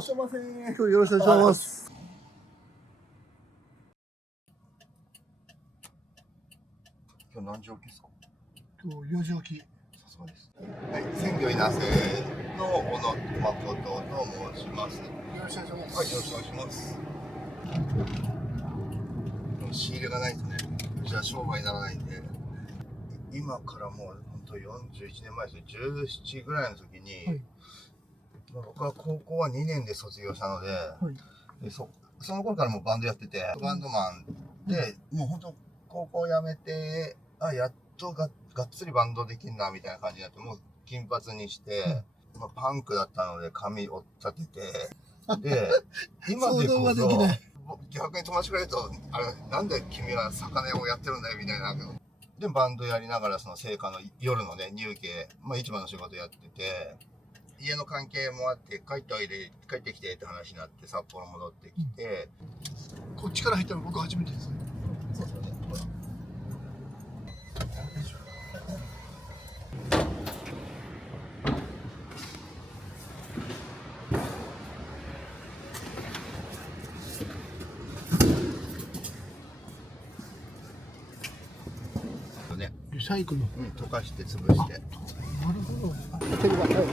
。すみません。今日よろしくお願いします。今日何時起きですか？今日4時起き。さすがです。はい、鮮魚いなせの小野誠と申します。よろしくお願いします。はい、よろしくお願いします。仕入れがないとね、うちは商売にならないんで、今からもう本当41年前ですね、17ぐらいの時に、はい、僕は高校は2年で卒業したので、はい、でその頃からもうバンドやってて、バンドマンで、もう本当高校辞めて、やっとがっつりバンドできんなみたいな感じになって、もう金髪にして、パンクだったので髪を立てて、で、今でこそ、逆に友達から言うと、なんで君は魚屋をやってるんだよみたいな。で、バンドやりながら、その青果の夜のね、入家、市場の仕事やってて、家の関係もあって、帰ってきてって話になって、札幌戻ってきて、こっちから入ったの僕初めてですね。そうですよね。ほら。リサイクル。溶かして潰して。なるほど。手が早い。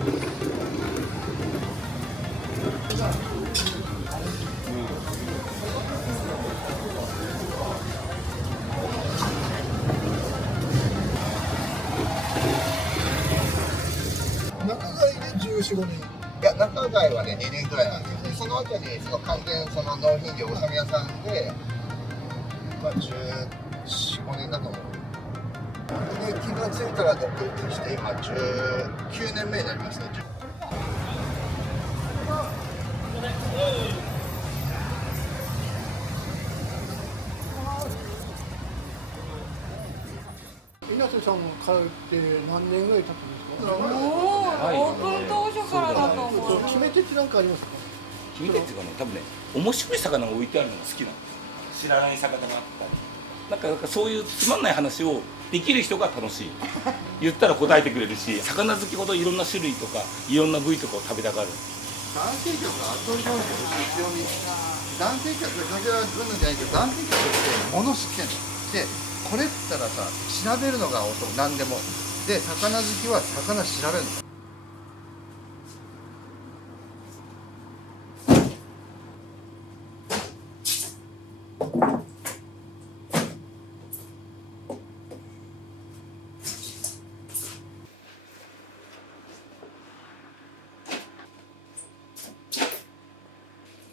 中貝で14、15年。いや、中貝はね、2年くらいなんですよ。で、その後に、完全納品業、おさみ屋さんで、14、15年だと思う。で、気がついたら独立して、今、19年目になりますね。稲瀬さんが通って何年ぐらい経ったんですか？オープン当初からだと思う。決め手って何かありますか？決め手っていうかね、多分ね、面白い魚が置いてあるのが好きなの。知らない魚があったり、なんかそういうつまんない話をできる人が楽しい。言ったら答えてくれるし、魚好きほどいろんな種類とかいろんな部位とかを食べたがる。男性客が圧倒的なんですよ、強み。男性客が女性は分のじゃないけど、男性客って物知ってんの。で、これって言ったらさ、調べるのが何でも。で、魚好きは魚調べるの。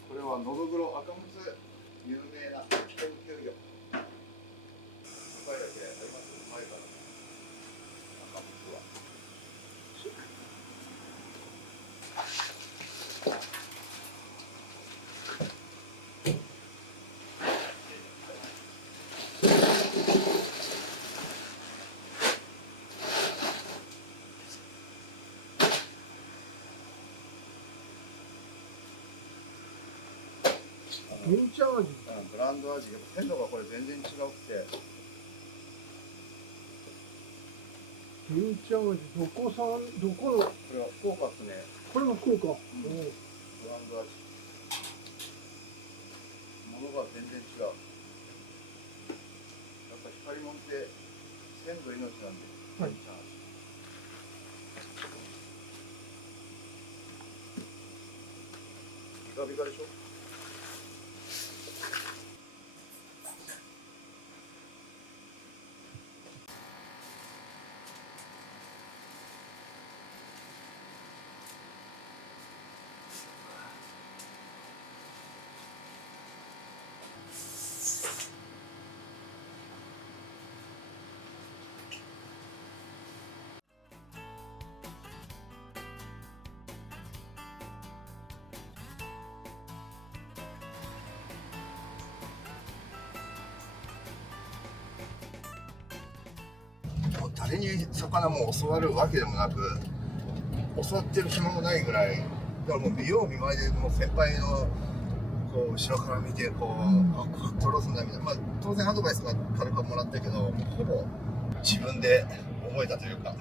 これはノドグロ赤ムツ、有名な研究魚。原茶味。ブランド味。やっぱ鮮度がこれ全然違くて。原茶味。どこの。これは福岡ですね。これも福岡。ブランド味。物が全然違う。やっぱ光もんって鮮度命なんで。はい。ビカビカでしょ。誰に魚も教わるわけでもなく、教わってる暇もないぐらい、だからもう見よう見まねで、もう先輩のこう後ろから見て、こうどうすんだみたいな、当然アドバイスが軽くもらったけど、ほぼ自分で覚えたというか。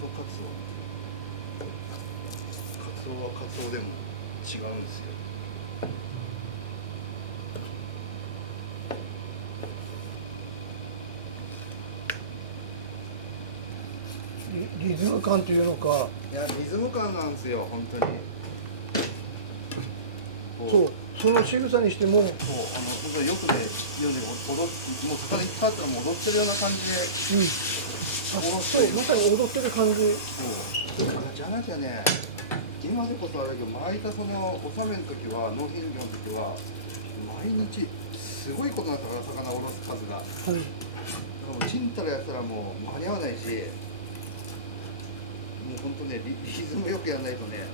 トカツオはカツオでも違うんですよ。リズム感というのか、いやリズム感なんですよ本当に。そうその仕草にしても、そう本当によくね読んでもう魚いっぱいあったらもう踊ってるような感じで。そうまさに踊ってる感じ。じゃなきゃね、今でこそあれだけど、前いたその納めの時は、納品業の時は、毎日すごいことになったから、魚をおろす数が。はい、もうちんたらやったらもう間に合わないし、もう本当ね、リズムよくやらないとね。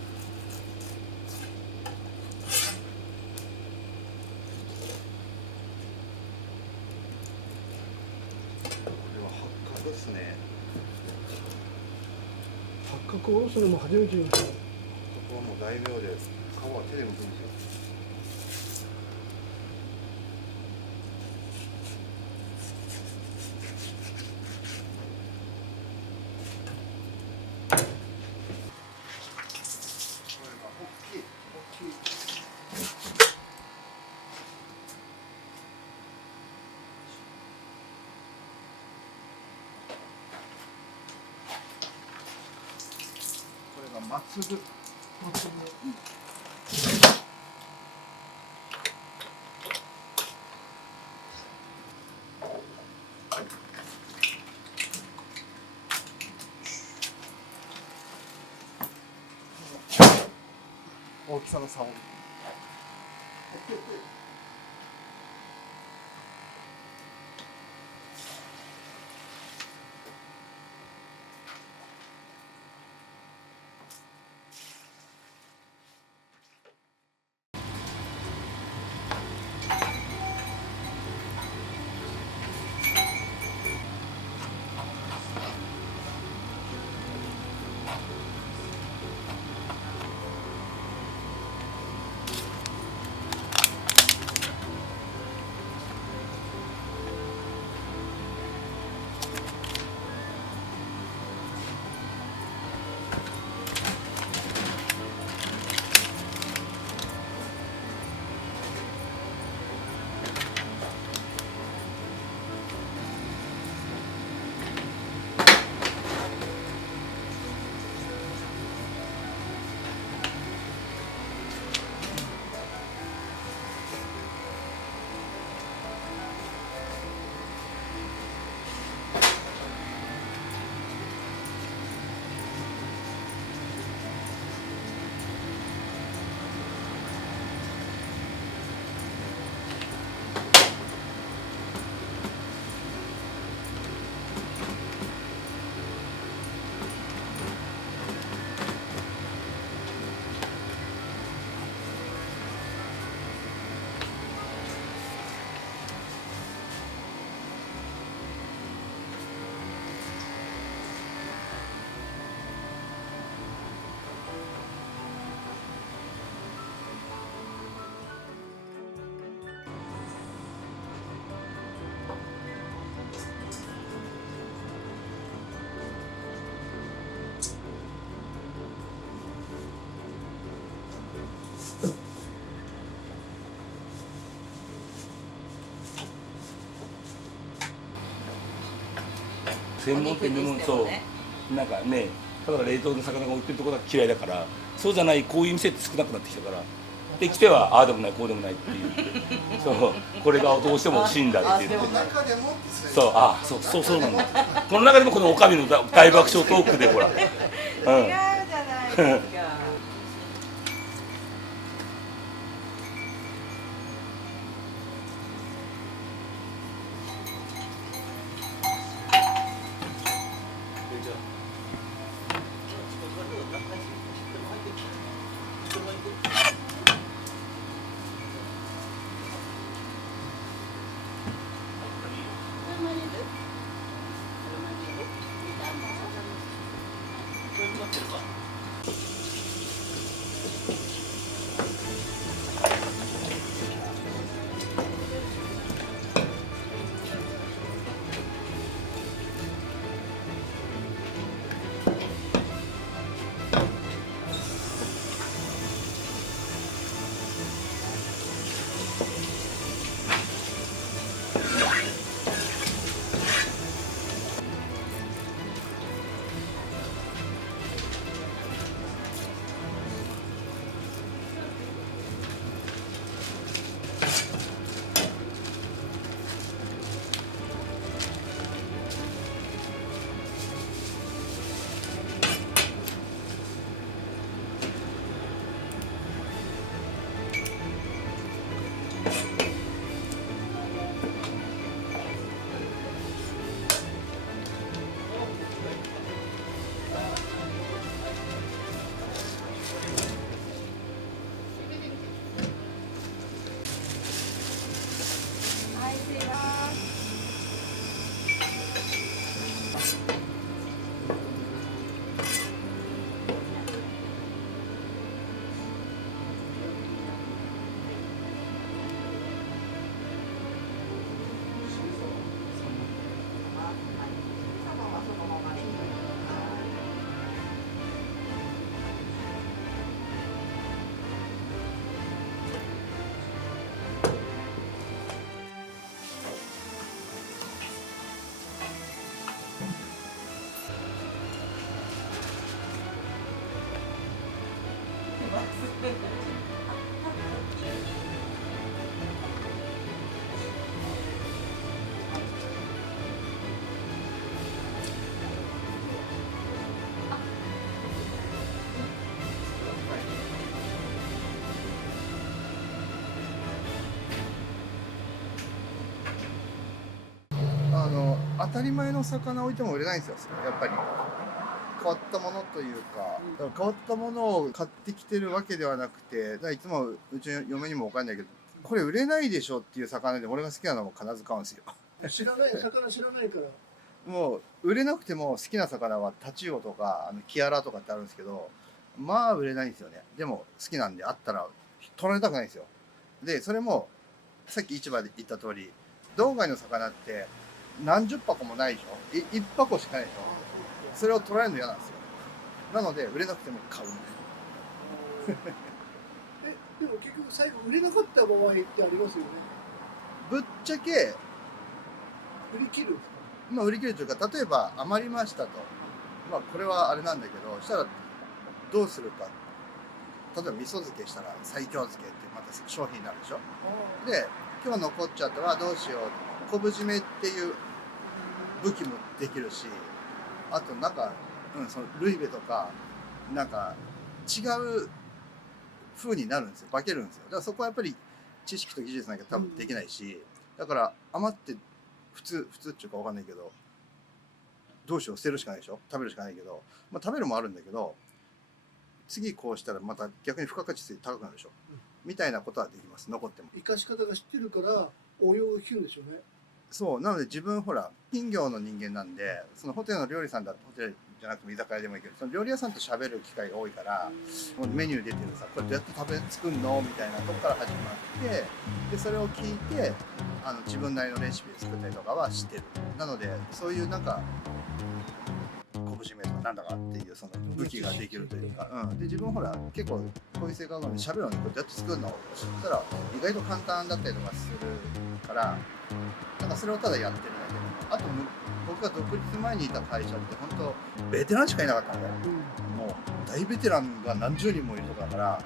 これは八角ですね。八角をおろすのも初めて見ました。ここはもう大名で皮は手で剥くんですよ。これが大きい大きい。これがまつぐ。大きさの差を。専門店でもそうなんかね、ただ冷凍の魚が売ってるところが嫌いだから、そうじゃないこういう店って少なくなってきたから、で来てはああでもないこうでもないっていうそうこれがどうしても欲しいんだって言って、そうあそうなんだ。この中でもこのおかみの大爆笑トークでほら、違うじゃないですか。はい、すいません。当たり前の魚置いても売れないんですよ、やっぱり。変わったものというか、だから変わったものを買ってきてるわけではなくて、だからいつもうちの嫁にも分かんないけど、これ売れないでしょっていう魚で俺が好きなのも必ず買うんですよ。知らない魚知らないからもう売れなくても好きな魚はタチウオとかキアラとかってあるんですけど、まあ売れないんですよね。でも好きなんであったら取られたくないんですよ。でそれもさっき市場で言った通り、道外の魚って何十箱もないでしょ。1箱しかないでしょ。それを取られるの嫌なんですよ。なので売れなくても買う。でも結局最後売れなかった場合ってありますよね。ぶっちゃけ売り切るんですか。まあ売り切るというか、例えば余りましたと、まあこれはあれなんだけど、したらどうするか。例えば味噌漬けしたら西京漬けってまた商品になるでしょ。で今日残っちゃったらどうしよう、昆布締めっていう武器もできるし、あとなんか、そのルイベとかなんか違う風になるんですよ。化けるんですよ。だからそこはやっぱり知識と技術なきゃ多分できないし、だから余って普通っていうか分かんないけど、どうしよう、捨てるしかないでしょ。食べるしかないけど、まあ食べるもあるんだけど、次こうしたらまた逆に付加価値高くなるでしょ、みたいなことはできます。残っても生かし方が知ってるから応用が効くんでしょうね。そうなので、自分ほら金業の人間なんで、そのホテルの料理さんだと、ホテルじゃなくても居酒屋でもいいけど、その料理屋さんと喋る機会が多いから、もうメニュー出てるさ、これどうやって作るのみたいなとこから始まって、でそれを聞いて自分なりのレシピで作ったりとかはしてる。なのでそういうなんか昆布締めとかなんだかっていうその武器ができるというか、で自分ほら結構こういう性格なので喋るのに、これどうやって作るのそしたら意外と簡単だったりとかするから、なんかそれをただやってるだけで。あと僕が独立前にいた会社って本当ベテランしかいなかったんだよ。もう大ベテランが何十人もいるとこだから、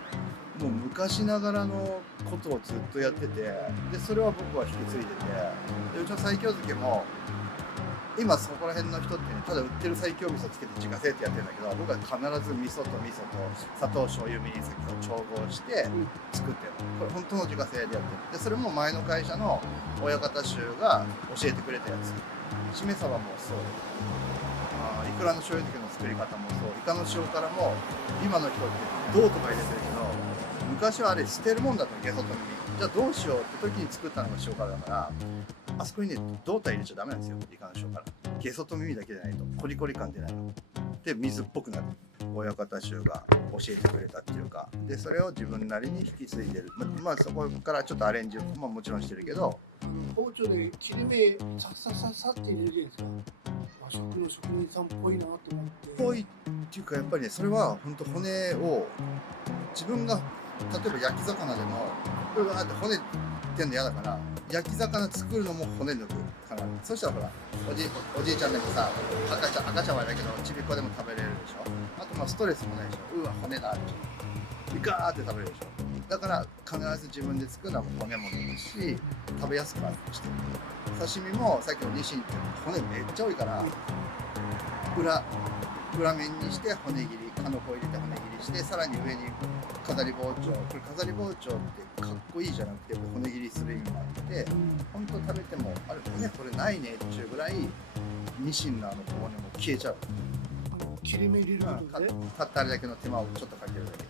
もう昔ながらのことをずっとやってて、でそれは僕は引き継いでて、でうちの西京漬けも今そこら辺の人ってね、ただ売ってる西京味噌つけて自家製ってやってるんだけど、僕は必ず味噌と砂糖醤油みりん先を調合して作ってる。これ本当の自家製でやってる。でそれも前の会社の親方衆が教えてくれたやつ。しめ鯖もそう、イクラの醤油漬けの作り方もそう、イカの塩辛も今の人って銅とか入れてるけど、昔はあれ捨てるもんだと、ゲソと耳。じゃあどうしようって時に作ったのが塩辛だから、あそこにね胴体入れちゃダメなんですよ、イカの塩辛。ゲソと耳だけじゃないとコリコリ感出ないので、水っぽくなる。親方衆が教えてくれたっていうか、でそれを自分なりに引き継いでる。まあそこからちょっとアレンジももちろんしてるけど、包丁で切り目サッサッサッサって入れるじゃないですか。和食の職人さんっぽいなと思って。ぽいっていうか、やっぱりね、それは本当骨を自分が、例えば焼き魚でもこれがあって骨ってんの嫌だから、焼き魚作るのも骨抜くから、そしたらほらおじいちゃんでもさ、赤ちゃんはだけどちびっこでも食べれるでしょ。あとまあストレスもないでしょ。うわ骨だってガーって食べれるでしょ。だから必ず自分で作るのは骨も抜くし、食べやすくはしてる。刺身もさっきのニシンって骨めっちゃ多いから、裏面にして骨切り、カノコ入れて骨切りしてさらに上に飾り包丁、これ飾り包丁ってかっこいいじゃなくて骨切りする意味もあって本当食べてもあれ骨これないねっていうぐらいニシンの小骨も消えちゃう。切り目入れることでたったあれだけの手間をちょっとかけるだけ